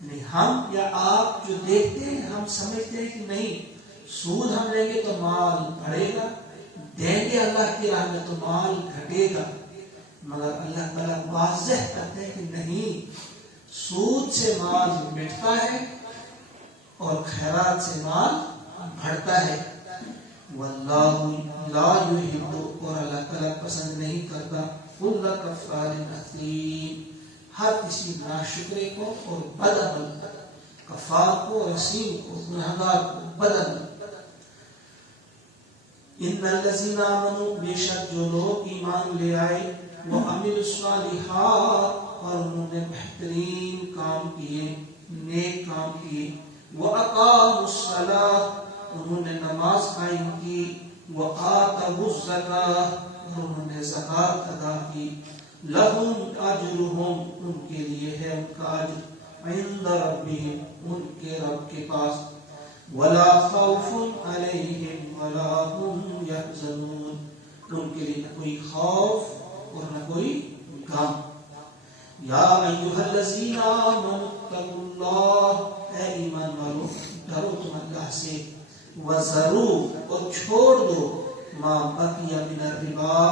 یعنی ہم یا آپ جو دیکھتے ہیں, ہم سمجھتے ہیں کہ نہیں, سود ہم لیں گے تو مال بڑھے گا, دیں گے اللہ کی راہ میں تو مال گھٹے گا. مگر اللہ تعالیٰ واضح کرتے ہیں کہ نہیں, سود سے مال مٹتا ہے اور خیرات سے مال بڑھتا ہے. واللہ لا یحب, اور اللہ تعالیٰ پسند نہیں کرتا, کل کفار اثیم, ہر کسی ناشکرے کو اور بدعمل, کفار کو, اثیم کو, گنہگار کو, بدعمل. ان الذین آمنوا, بے شک جو لوگ ایمان لے آئے, وعملوا الصالحات, اور انہوں نے بہترین کام کیے, نیک کام کیے, واقاموا الصلاۃ, انہوں نے نماز قائم کی, وآتوا الزکاۃ, اور انہوں نے زکات ادا کی, لہم اجرہم ان کے لیے ہے ان کا اجر عند ربہم ان کے رب کے پاس ولا خوف علیہم ولا هم یحزنون ان کے لیے نہ کوئی خوف اور نہ کوئی غم یا ایھا الذین آمنوا اتقوا اللہ اے ایمان والو ڈرو تم اللہ سے وذروا اور چھوڑ دو ما بقی من الربا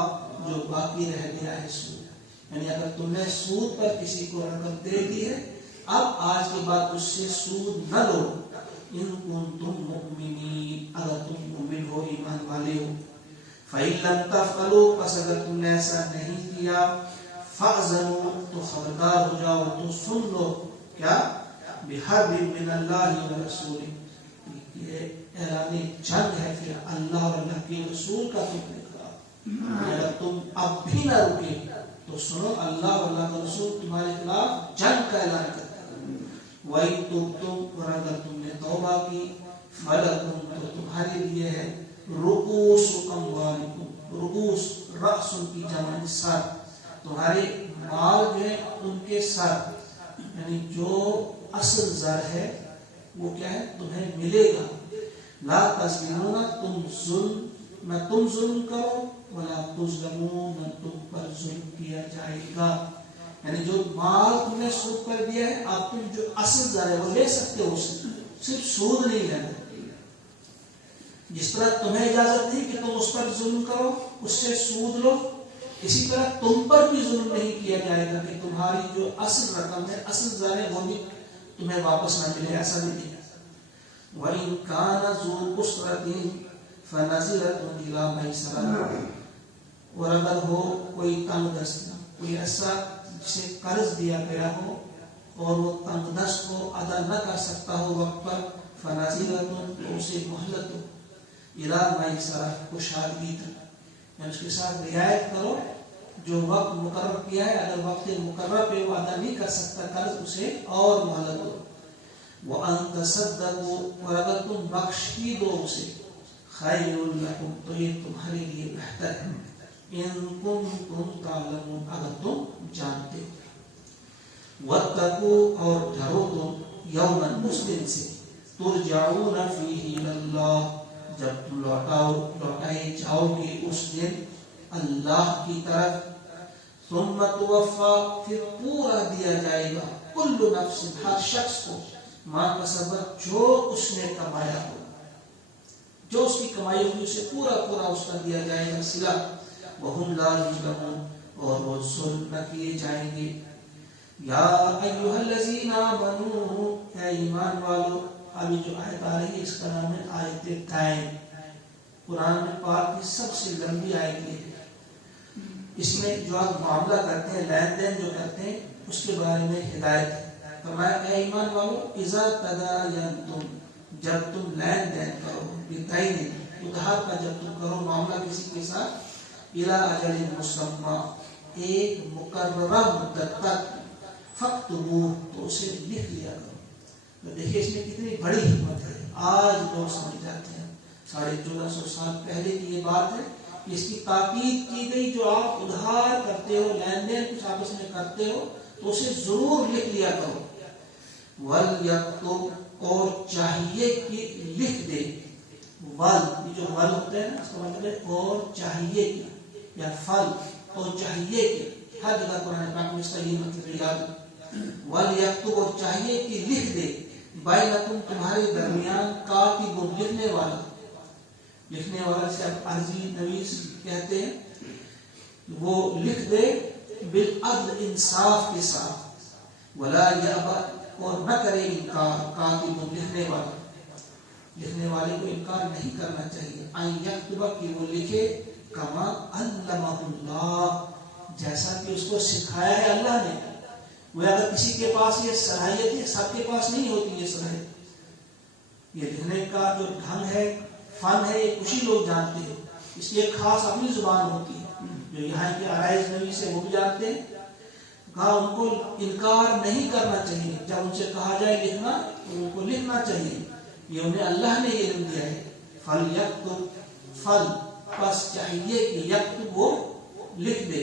جو باقی رہ گیا ہے سود یعنی اگر تم نے سود پر کسی کو رقم دے دی ہے اب آج کے بعد اس سے سود نہ لو ان کنتم مؤمنین اگر تم مومن ہو ایمان والے ہو فَإِن لَمْ تَفْعَلُوا پس اگر تم نے ایسا نہیں کیا فَأْذَنُوا تو خبردار ہو جاؤ تو سن لو کیا بِحَرْبٍ مِّنَ اللَّهِ وَرَسُولِهِ یہ اعلان جنگ ہے پھر اللہ اور اللہ کے رسول کا تم نے کہا اگر تم اب بھی نہ رکے تو سنو اللہ اور اللہ کا رسول تمہارے خلاف جنگ کا اعلان کرتا ہے وَإِن تُبْتُمْ اور اگر تم نے توبہ کی فَلَكُمْ تو تمہارے لیے ہے رؤوس اموالکم رؤوس رأس ان کی جمع سر تمہارے مال جو ہے ان کے سر یعنی جو اصل زر ہے وہ کیا ہے تمہیں ملے گا لا تظلمون تم ظلم کرو ولا تظلمون نہ تم پر ظلم کیا جائے گا یعنی جو مال تم نے سود پر دیا ہے اب تم جو اصل زر ہے وہ لے سکتے ہو صرف سود نہیں لینا جس طرح تمہیں اجازت نہیں کہ تم اس پر ظلم کرو اس سے سود لو اسی طرح تم پر بھی ظلم نہیں کیا جائے گا کہ تمہاری جو اصل رقم ہے اصل زر ہے وہ بھی تمہیں واپس نہ ملے ایسا نہیں دے وَإِن كَانَ ذُو عُسْرَةٍ فَنَظِرَةٌ إِلَىٰ مَيْسَرَةٍ اور اگر ہو کوئی تنگ دست کوئی ایسا جسے قرض دیا گیا ہو اور وہ تنگ دست کو ادا نہ کر سکتا ہو وقت پر فَنَظِرَةٌ تو اسے مہلت ہو إِلَىٰ مَيْسَرَةٍ کشادگی تک یعنی اس کے ساتھ رعایت کرو جو وقت مقرر کیا ہے اگر وقت مقرر پہ وہ ادا نہیں کر سکتا قرض اسے اور مہلت دو وَأَن تَصَدَّقُوا اور اگر تم بخش ہی دو اسے خَيْرٌ لَكُمْ تو یہ تمہارے لیے بہتر ہے إِن كُنتُمْ تَعْلَمُونَ اگر تم جانتے وَاتَّقُوا اور ڈرو تم يَوْمًا اس دن سے تُرْجَعُونَ فِيهِ إِلَى اللَّهِ جب تم لوٹائے جاؤ گے اس دن اللہ کی طرف ثم توفا پھر پورا دیا جائے گا کل نفس ہر شخص کو ما کسبت جو اس نے کمایا ہو جو اس کی کمائی ہوگی اسے پورا پورا اس کا دیا جائے گا صلہ وہم لا یظلمون اور وہ ظلم نہ کیے جائیں گے یا ایھا الذین آمنوا اے ایمان والو ابھی جو آیت آ رہی ہے اس کا نام ہے آیت دائن قرآن پاک کی سب سے لمبی آیت ہے اس میں جو آپ معاملہ کرتے ہیں لین دین جو کرتے ہیں اس کے بارے میں ہدایت ہے فرمایا اے ایمان والو اذا تداینتم جب تم لین دین کرو بدعین ادھار کا جب تم کرو معاملہ کسی کے ساتھ الی اجل مسمى ایک مقررہ مدت تک فاکتبوہ تو اسے لکھ لیا کرو تو دیکھیں اس میں کتنی بڑی حکمت ہے آج لوگ سمجھ جاتے ہیں 1450 سال پہلے کی یہ بات ہے اس کی تاکید کی گئی جو آپ ادھار کرتے ہو لین دین کچھ آپس میں کرتے ہو تو اسے ضرور لکھ لیا کرو وَلْيَكْتُبْ اور چاہیے کہ لکھ دے یہ جو ول ہوتا ہے نا اس کا مطلب ہے اور چاہیے کہ یا فل اور چاہیے کہ ہر جگہ قرآن پاک میں اس کا یہ مطلب یاد وَلْيَكْتُبْ اور چاہیے کہ لکھ دے بَيْنَكُمْ تمہارے درمیان کاتب لکھنے والا سے اب عرضی نویس کہتے ہیں وہ لکھ دے بالعدل انصاف کے ساتھ ولا یأبى اور نہ کرے انکار کاتب لکھنے والے کو انکار نہیں کرنا چاہیے ان یکتب کہ وہ لکھے کما علمہ اللہ جیسا کہ اس کو سکھایا ہے اللہ نے وہ اگر کسی کے پاس یہ صلاحیت ہے سب کے پاس نہیں ہوتی یہ صلاحیت یہ لکھنے کا جو ڈھنگ ہے فن ہے یہ کچھ ہی لوگ جانتے ہیں اس کی ایک خاص اپنی زبان ہوتی ہے جو یہاں کے عرائض نویس ہے وہ بھی جانتے ہیں کہا ان کو انکار نہیں کرنا چاہیے جب ان سے کہا جائے لکھنا تو ان کو لکھنا چاہیے یہ انہیں اللہ نے علم دیا ہے فل یکتب فل پس چاہیے کہ یکتب وہ لکھ دے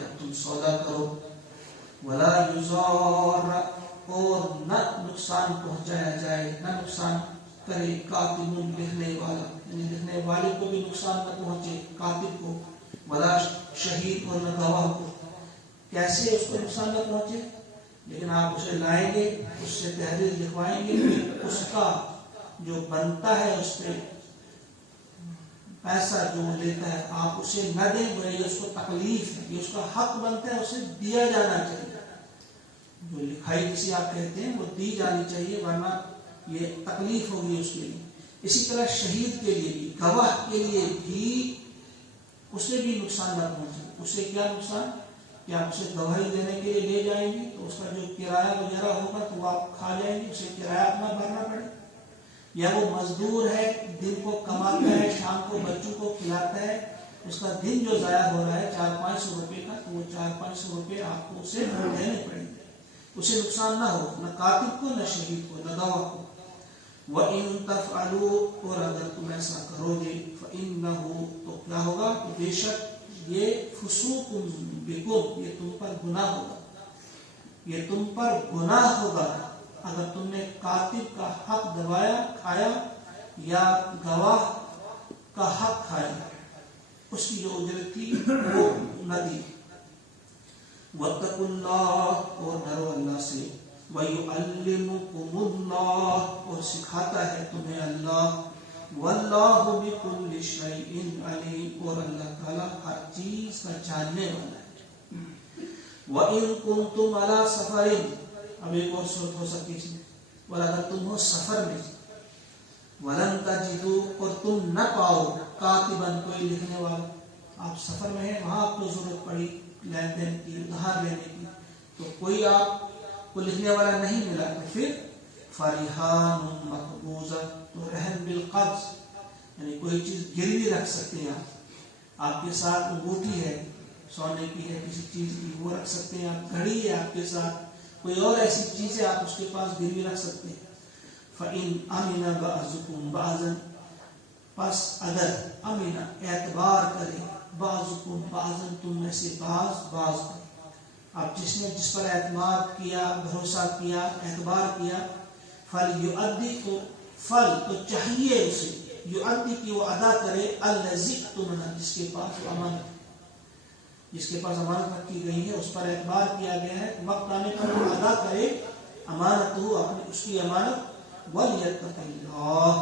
جب تم سودا کرو. ولا یضار، اور نہ نقصان پہنچایا جائے، نہ نقصان کرے کاتب، لکھنے والا، یعنی لکھنے والے کو بھی نقصان نہ پہنچے، کاتب کو. ولا شہید، اور نہ گواہ کو. کیسے اس کو نقصان نہ پہنچے؟ لیکن آپ اسے لائیں گے، اس سے تحریر لکھوائیں گے، اس کا جو بنتا ہے اس پہ پیسہ جو لیتا ہے آپ اسے نہ دیں، یہ اس کو تکلیف ہے، یہ اس کا حق بنتا ہے، اسے دیا جانا چاہیے. جو لکھائی کسی آپ کہتے ہیں وہ دی جانی چاہیے، ورنہ یہ تکلیف ہوگی اس کے لیے. اسی طرح شہید کے لیے بھی، گواہ کے لیے بھی اسے بھی نقصان نہ پہنچے. اسے کیا نقصان کہ آپ اسے گواہی دینے کے لیے لے جائیں گے تو اس کا جو کرایہ وغیرہ ہوگا تو وہ آپ کھا جائیں گے، اسے کرایہ اپنا بھرنا پڑے. یا وہ مزدور ہے، دن کو کماتا ہے، شام کو بچوں کو کھلاتا ہے، اس کا دن جو ضائع ہو رہا ہے 400-500 روپے کا، تو وہ 400-500 روپے آپ کو اسے دینے پڑیں گے. اسے نقصان نہ ہو، نہ کاتب کو، نہ شہید کو، نہ گواہ کو. وَإِن تَفْعَلُوا، اور اگر تم ایسا کرو گے، فَإِنَّهُ، تو کیا ہوگا، تو بے شک یہ فسوق بکم، یہ تم پر گناہ ہوگا، یہ تم پر گناہ ہوگا اگر تم نے کاتب کا حق دبایا، کھایا، یا گواہ کا حق کھایا، اس کی جو اجرت تھی وہ نہ دی. وَاتَّقُوا اللَّهَ، اور ڈرو اللہ سے. وَيُعَلِّمُكُمُ اللَّهُ، اور سکھاتا ہے تمہیں اللہ. وَاللَّهُ بِكُلِّ شَيْءٍ عَلِيمٌ، اور اللہ تعالیٰ ہر چیز کا جاننے والا ہے. وَإِن كُنتُمْ عَلَى سَفَرٍ، اب ایک اور صورت ہو سکتی ہے، اور اگر تم ہو سفر میں، وَلَن تَجِدُوا، اور تم نہ پاؤ، کاتباً، کوئی لکھنے والا. آپ سفر میں ہیں، وہاں آپ کو ضرورت پڑی لین دین کی، ادھار لینے کی، تو کوئی آپ کو لکھنے والا نہیں ملا، تو پھر فَرِحَانٌ مَقْبُوضَةٌ، تو رہن بالقبض، یعنی کوئی چیز گروی رکھ سکتے ہیں آپ کے ساتھ انگوٹھی ہے، سونے کی ہے، کسی چیز کی، وہ رکھ سکتے ہیں آپ. گھڑی ہے آپ کے ساتھ، کوئی اور ایسی چیز ہے آپ اس کے پاس گروی رکھ سکتے ہیں. فَإِنْ أَمِنَ بَعْضُكُمْ بَعْضًا، پس اگر امین، اعتبار کرے، بعضکم بعضاً، تم میں سے بعض پر. اب جس نے جس پر اعتماد کیا، بھروسہ کیا، اعتبار کیا، فَلْيُؤَدِّ، تو چاہیے اسے، یؤدی کی وہ ادا کرے، الَّذِی اؤْتُمِنَ، جس کے پاس امانت، جس کے پاس امانت رکھی گئی ہے، اس پر اعتبار کیا گیا ہے، وقت آنے پر وہ ادا کرے امانت ہو، اپنی اس کی امانت. وَلْيَتَّقِ اللَّهَ،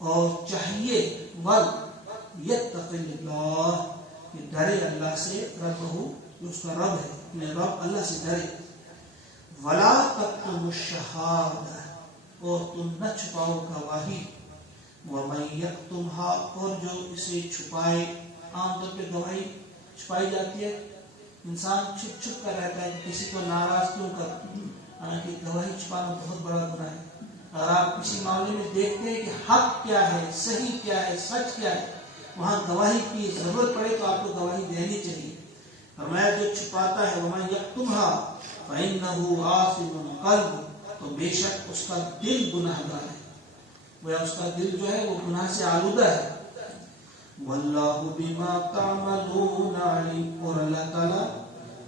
اور چاہیے، وَلْيَتَّقِ اللَّهَ، کہ ڈرے اللہ سے، ربہ، جو اس کا رب ہے، اپنے رب اللہ سے ڈرے. وَلَا تَكْتُمُوا الشَّهَادَةَ، اور تم نہ چھپاؤ گواہی. وَمَن يَكْتُمْهَا، اور جو اسے چھپائے. عام طور پہ گواہی چھپائی جاتی ہے، انسان چھپ چھپ کر رہتا ہے کہ کسی کو ناراض کیوں کر. حالانکہ گواہی چھپانا بہت بڑا گناہ ہے. اگر آپ کسی معاملے میں دیکھتے ہیں کہ حق کیا ہے، صحیح کیا ہے، سچ کیا ہے، وہاں گواہی کی ضرورت پڑے تو آپ کو گواہی دینی چاہیے. فرمایا جو چھپاتا ہے، وَمَن يَكْتُمْهَا فَإِنَّهُ آثِمٌ قَلْبُهُ، تو بے شک اس کا دل گناہ گار ہے، وہ اس کا دل جو ہے وہ گناہ سے آلودہ ہے. وَاللَّهُ بِمَا تَعْمَلُونَ عَلِيمٌ، اور اللہ تعالیٰ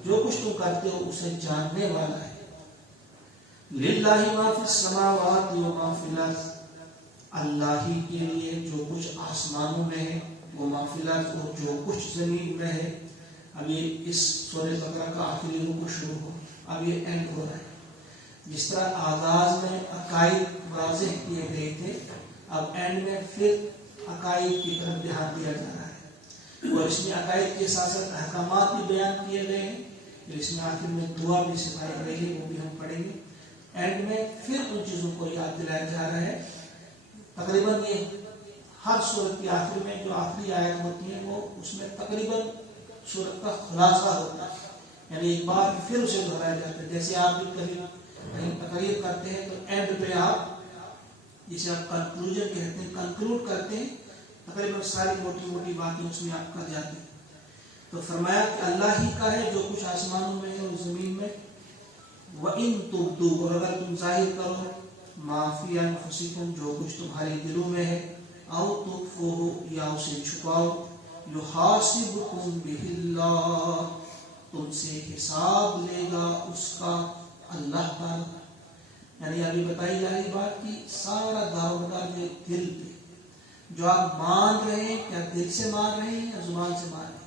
جو کچھ تم کرتے ہو اسے جاننے والا ہے. لِلَّهِ مَا فِي السَّمَاوَاتِ وَمَا فِي الْأَرْضِ، اللہ ہی کے لیے جو کچھ آسمانوں میں ہے، وَمَا فِي الْأَرْضِ، اور جو کچھ زمین میں ہے. اب یہ اس سورہ بقرہ کا آخری رکوع شروع ہو، اب یہ اینڈ ہو رہا ہے. جس طرح آغاز میں عقائد واضح کیے گئے تھے، اب اینڈ میں پھر عقائد کی طرف دھیان دیا جا رہا ہے، اور اس میں عقائد کے ساتھ ساتھ احکامات بھی بیان کیے گئے ہیں. پھر اس میں آخر میں دعا بھی سکھائی گئی ہے، وہ بھی ہم پڑھیں گے. اینڈ میں پھر ان چیزوں کو یاد دلایا جا رہا ہے. تقریباً یہ ہر سورت کی آخر میں جو آخری آیت ہوتی ہے وہ اس میں تقریباً سورت کا خلاصہ ہوتا ہے، یعنی ایک بار پھر اسے دہرایا جاتا ہے. جیسے آپ بھی کہیں تقریر کرتے ہیں تو اینڈ پہ آپ جسے آپ کنکلوژن کہتے ہیں، کنکلوڈ کرتے ہیں، تقریباً ساری موٹی موٹی باتیں اس میں آپ کر جاتے ہیں. تو فرمایا کہ اللہ ہی کا ہے جو کچھ آسمانوں میں ہے اور زمین میں. وَإِن تُبْدُوا، اور اگر تم ظاہر کرو، مَا فِي أَنفُسِكُمْ، جو کچھ تمہارے دلوں میں ہے، أَوْ تُخْفُوهُ، یا اسے چھپاؤ، يُحَاسِبُكُمْ بِهِ اللَّهُ، تم سے حساب لے گا اس کا اللہ تعالی. یعنی ابھی بتائی جا رہی بات کی سارا دارومدار جو دل پہ جو آپ مان رہے ہیں کیا دل سے مان رہے ہیں یا زبان سے مان رہے ہیں,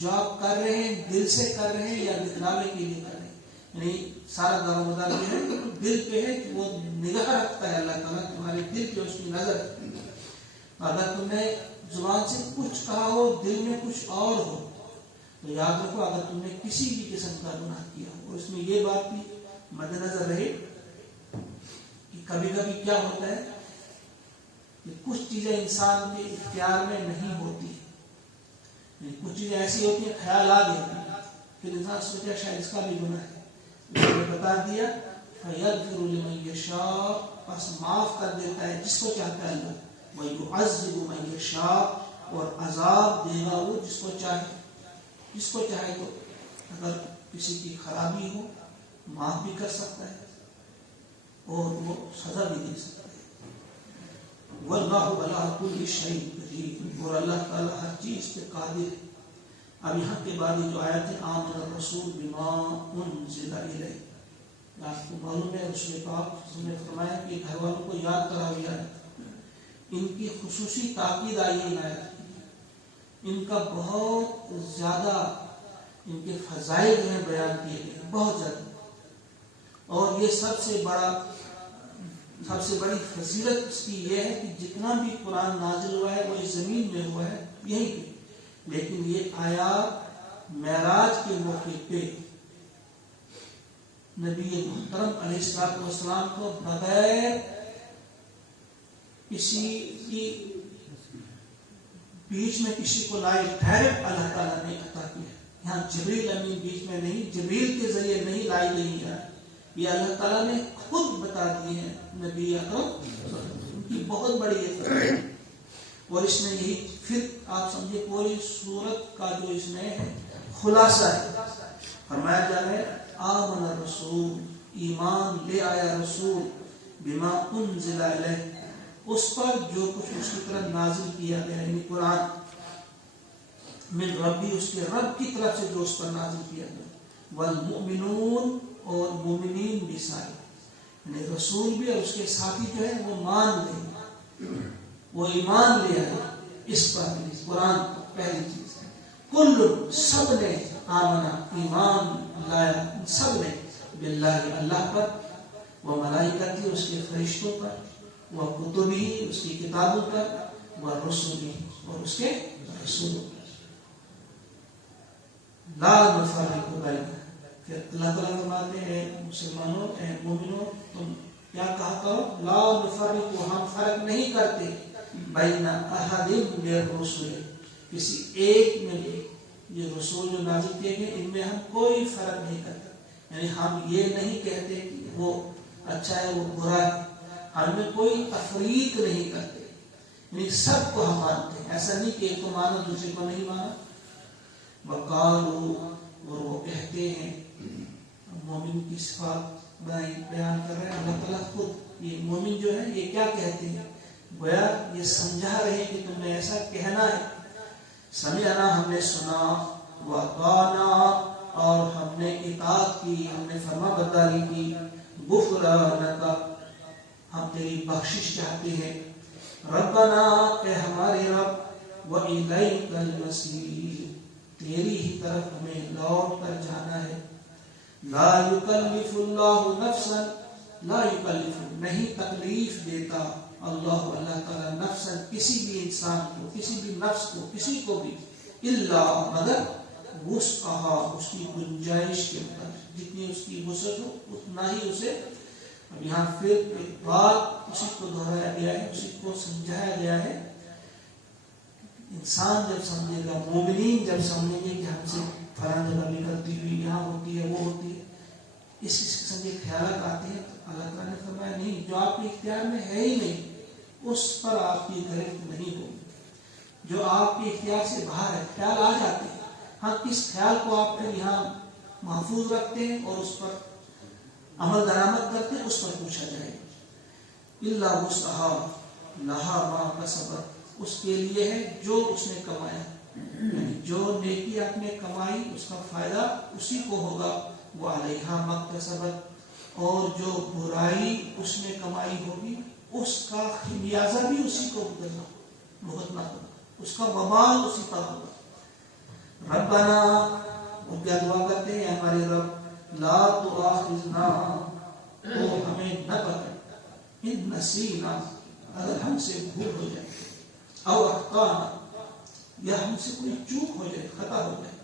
جو آپ کر رہے ہیں دل سے کر رہے ہیں یا دکھلاوے کے لیے کر رہے ہیں. یعنی سارا دارومدار جو ہے دل پہ ہے کہ وہ نگاہ رکھتا ہے اللہ تعالیٰ تمہارے دل پہ, اس کی نظر. اگر تم نے زبان سے کچھ کہا ہو دل میں کچھ اور ہو تو یاد رکھو اگر تم نے کسی بھی قسم کا گناہ کیا ہو, اور اس میں یہ بات بھی مد نظر رہے کہ کبھی کبھی کیا ہوتا ہے کہ کچھ چیزیں انسان کے اختیار میں نہیں ہوتی, کچھ چیزیں ایسی ہوتی ہیں خیال آ گیا پھر انسان سوچا شاید اس کا بھی گناہ ہے, اس نے بتا دیا فَيَغْفِرُ لِمَن يَشَاءُ, بس معاف کر دیتا ہے جس کو چاہتا ہے اللہ, وَيُعَذِّبُ مَن يَشَاءُ, اور عذاب دے گا وہ جس کو چاہے. جس کو چاہے تو اگر کسی کی خرابی ہو معاف بھی کر سکتا ہے اور وہ سزا بھی دے سکتا ہے. وَاللَّهُ عَلَىٰ كُلِّ شَيْءٍ قَدِيرٌ, اور اللہ تعالیٰ ہر چیز پہ قادر ہے. اب یہاں کے بعد یہ جو آیت ہے آمن الرسول بما انزل الیہ, آپ کو معلوم ہے رسول پاک نے فرمایا کہ گھر والوں کو یاد کرا ہوا ہے, ان کی خصوصی تاکید آئی ہے آیت, ان کا بہت زیادہ ان کے فضائل ہیں بیان کیے گئے بہت زیادہ, اور یہ سب سے بڑی فضیلت اس کی یہ ہے کہ جتنا بھی قرآن نازل ہوا ہے وہ اس زمین میں ہوا ہے یہیں پہ, لیکن یہ آیات معراج کے موقع پہ نبی محترم علیہ السلام کو بغیر کسی کی بیچ میں کسی کو لائے ڈائریکٹ اللہ تعالیٰ نے عطا کیا. یہاں جبریل امین بیچ میں نہیں, جبریل کے ذریعے نہیں لائی گئی ہے, یہ اللہ تعالیٰ نے خود بتا دیے ہیں نبی اکرم, ان کی بہت بڑی ہے. اور اس میں یہی پھر آپ سمجھے پوری سورت کا جو اس میں ہے خلاصہ ہے, فرمایا جا رہا ہے آمن الرسول, ایمان لے آیا رسول, بما انزل الیہ, اس پر جو کچھ اس کی طرف نازل کیا گیا, یعنی قرآن, من ربی, اس کے رب کی طرف سے جو اس پر نازل کیا گیا, والمؤمنون, اور مومنین بھی سارے, یعنی رسول بھی اور اس کے ساتھی جو ہے وہ مان لے, وہ ایمان لے آئے اس پر, قرآن پہلی چیز. کل, سب نے, آمنا, ایمان لایا سب نے, باللہ, اللہ پر, وہ ملائکتی, اس کے فرشتوں پر, وہ کتبی, اس کی کتابوں پر, وہ رسولی, اور اس کے رسولوں پر. لا نفرق بین, پھر اللہ تعالیٰ فرماتے ہیں مسلمانوں, اے مومنوں, تم کیا کہا کرو, لا نفرق, ہم فرق نہیں کرتے, بین احد من الرسل, کسی ایک میں بھی, یہ رسول جو نازل کیے گئے ان میں ہم کوئی فرق نہیں کرتے. یعنی ہم یہ نہیں کہتے کہ وہ اچھا ہے وہ برا ہے, ہم میں کوئی تفریق نہیں کرتے, یعنی سب کو ہم مانتے ہیں, ایسا نہیں کہ ایک کو مانا دوسرے کو نہیں مانا. وقالو, اور وہ کہتے ہیں, مومن کی صفات بیان کر رہے ہیں اللہ تعالیٰ خود. یہ مومن جو ہے یہ کیا کہتے ہیں, گویا یہ سمجھا رہے کہ تم نے ایسا کہنا ہے. سمعنا, ہم نے سنا, وَأَطَعْنَا, اور ہم نے اطاعت کی, ہم نے فرما برداری کی, غفرانک, ہم تیری بخشش چاہتے ہیں, ربنا, اے ہمارے رب, وَإِلَيْكَ الْمَصِيرُ, تیری ہی طرف ہمیں لوٹ کر جانا ہے. لا یکلف اللہ نفسا, لا یکلف, نہیں تکلیف دیتا اللہ تعالیٰ, نفسا, کسی بھی انسان کو, کسی بھی نفس کو, کسی کو بھی, الا, مگر وسعہا, اس کی گنجائش کے مطابق, جتنی اس کی وسعت ہو اتنا ہی اسے. اب یہاں پھر ایک بات اسی کو دہرایا گیا ہے, اسی کو سمجھایا گیا ہے. انسان جب سمجھے گا, مومنین جب سمجھیں گے کہ ہم سے فلاں جگہ نکلتی ہوئی یہاں ہوتی ہے وہ ہوتی ہے, اس قسم کے خیالات آتے ہیں, تو اللہ تعالیٰ نے فرمایا نہیں, جو آپ کے اختیار میں ہے ہی نہیں اس پر آپ کی گرفت نہیں ہوگی. جو آپ کے اختیار سے باہر ہے, خیال آ جاتے ہیں, ہاں کس خیال کو آپ یہاں محفوظ رکھتے ہیں اور اس پر عمل درآمد کرتے ہیں, اس پر پوچھا جائے گا. الا وسعہا لہا ما کسبت, اس کے لیے ہے جو اس نے کمایا, یعنی جو نیکی آپ نے کمائی اس کا فائدہ اسی کو ہوگا، وہ علیہا مکتسبت، اور جو برائی اس نے کمائی ہوگی اس کا خمیازہ بھی اسی کو بھگتنا ہوگا، اس کا وبال اسی پر ہوگا۔ ربنا، وہ کیا دعا کرتے ہیں؟ ہمارے رب، لا تؤاخذنا، تو ہمیں نہ پکڑ، ان نسینا، اگر ہم سے بھول ہو جائے، او اخطانا، یا ہم سے کوئی چوک ہو جائے، خطا ہو جائے۔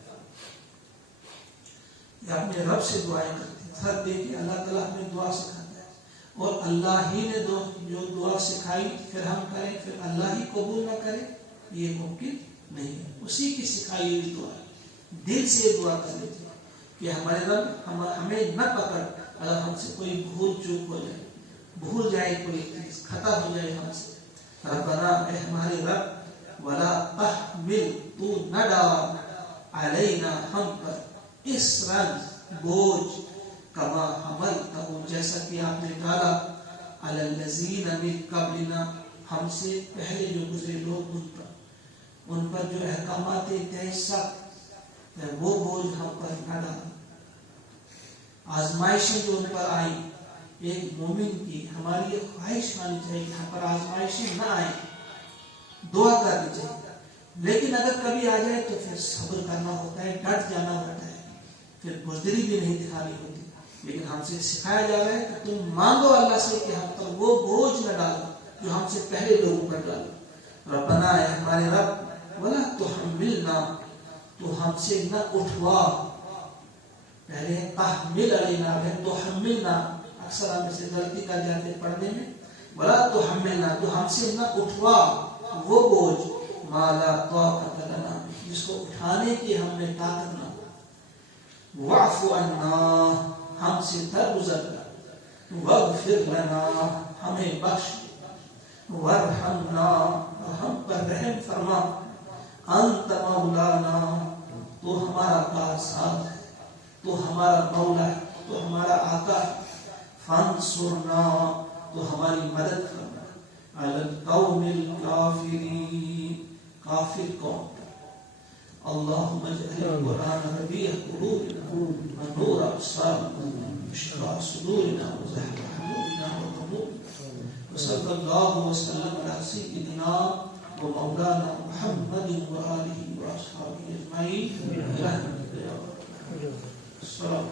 یا اپنے رب سے دعائیں کرتے ہیں، سر دیکھیے اللہ تعالیٰ ہمیں دعا سکھاتا ہے، اور اللہ ہی نے جو دعا سکھائی پھر ہم کریں، پھر اللہ ہی قبول نہ کرے، یہ ممکن نہیں ہے۔ اسی کی سکھائی ہوئی دعا ہے، دل سے دعا کر لیتے کہ ہمارے رب ہمیں نہ پکڑ، اگر ہم سے کوئی بھول چوک ہو جائے، بھول جائے کوئی چیز، خطا ہو جائے ہم سے۔ ربنا، اے ہمارے رب، ولا تحمل، تو نہ ڈال، علینا، ہم پر، اسرن، بوجھ، کما حملتہ، جیسا کہ آپ نے ڈالا، علی الذین من قبلنا، ہم سے پہلے جو گزرے لوگ، ان پر جو احکامات انتہائی سخت ہے، وہ بوجھ ہم پر نہ ڈالا۔ آزمائشیں جو ان پر آئیں، ایک مومن کی ہماری یہ خواہش مانی چاہیے کہ ہم پر آزمائشیں نہ آئیں، دعا کرنی چاہیے، لیکن اگر کبھی آ جائے تو پھر صبر کرنا ہوتا ہے، ڈٹ جانا ہوتا ہے، پھر بزدلی بھی نہیں دکھانی ہوتی، لیکن ہم سے سکھایا جا رہا ہے کہ تم مانگو اللہ سے کہ ہم پر وہ بوجھ نہ ڈالو جو ہم سے پہلے لوگوں پر ڈالو۔ ربنا، اے ہمارے رب، ولا تحملنا، تو ہم سے نہ اٹھوا، پہلے تحمل علینا ہے تحملنا، اکثر ہم اسے غلطی کر جاتے پڑھنے میں، ولا تحملنا، تو ہم سے نہ اٹھوا وہ بوجھ، ما لا طاقت لنا، جس کو اٹھانے کی ہم نے طاقت نہ، واعف عنا، ہم سے درگزر کر، واغفر لنا، ہمیں بخش، وارحمنا، ہم پر رحم فرما، انت مولانا، تو ہمارا کارساز ہے، تو ہمارا مولا ہے، تو ہمارا آقا ہے، فانصرنا، تو ہماری مدد فرما، علی القوم الکافرین، کافر قوم پر۔ اللہم اجعل القرآن ربیع قلوبنا ونور ابصارنا وشفاء صدورنا وذهب همومنا وغمومنا، وصلی اللہ وسلم علی سیدنا ومولانا محمد وآلہ وأصحابہ اجمعین برحمتک یا رب العالمین۔ السلام